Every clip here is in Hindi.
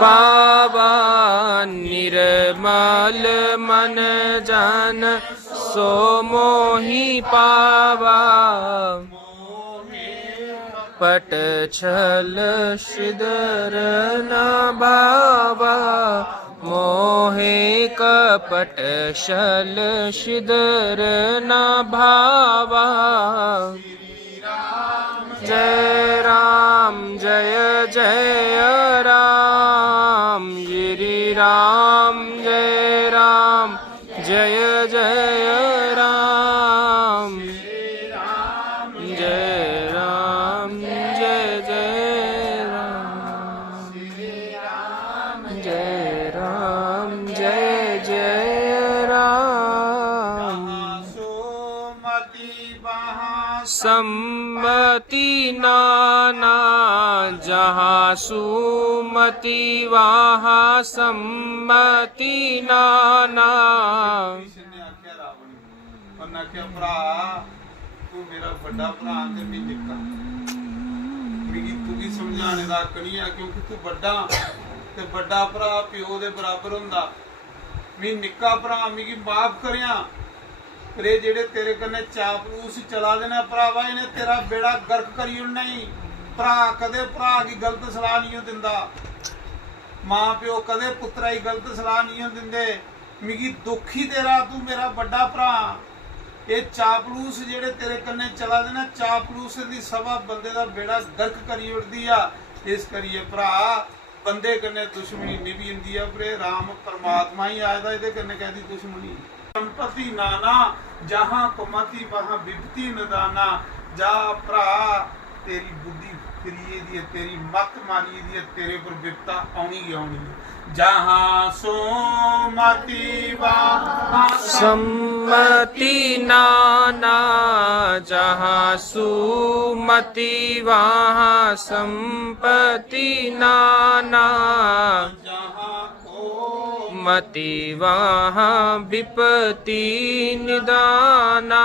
पावा निर्मल मन जन सो मोहि पावा पट छल श्रीधर न भावा मोहे कपट शल श्रीधर न भावा जय राम जय जय राम गिरि राम जय राम जय जय राम जय राम जय जय राम जय राम जय जय राम सम्मति नाना जहाँ सुमति वहाँ सम्मति नाना तू मेरा बड़ा भरा ते मैं निक्का मिगी तू की समझाने दा कनी है क्योंकि तू बड़ा ते बड़ा भरा प्यो दे बराबर हुंदा मैं निक्का भरा मिगी माफ करिया पर जेड़े तेरे कन्ने चापलूस चला देना भरावा इन्हें तेरा बेड़ा गर्क करी उड़ना ही भरा कदे भरा की गलत सलाह नहीं दिंदा मां प्यो कदे पुत्रा की गलत सलाह नहीं दिंदे मिगी दुख ही तेरा तू मेरा बड़ा भरा ये चापलूस जेड़े तेरे कन्ने चला देना चापलूस दी सभा बंदे दा बेड़ा गर्क करी उड़दी आ इस करिए भरा बंदे कन्ने दुश्मनी निभी जंदी आ पर राम परमात्मा ही आयदा इहदे कन्ने कहदी दुश्मनी संपत्ति नाना जहां कुमति वहां विपत्ति निदाना जा भरा तेरी बुद्धि फिरिए दी तेरी मत मारी दी तेरे पर विपता आउणी ही आउणी जहां सोमति वहां सम्मति नाना जहाँ सुमति वहाँ संपत्ति नाना मति वहाँ विपत्ति निदाना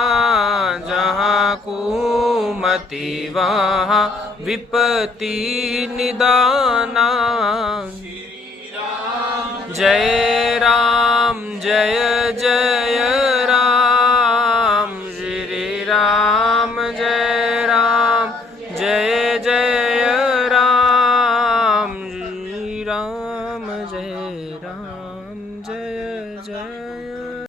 जहाँ कुमति वहाँ विपत्ति निदाना जय राम जय जय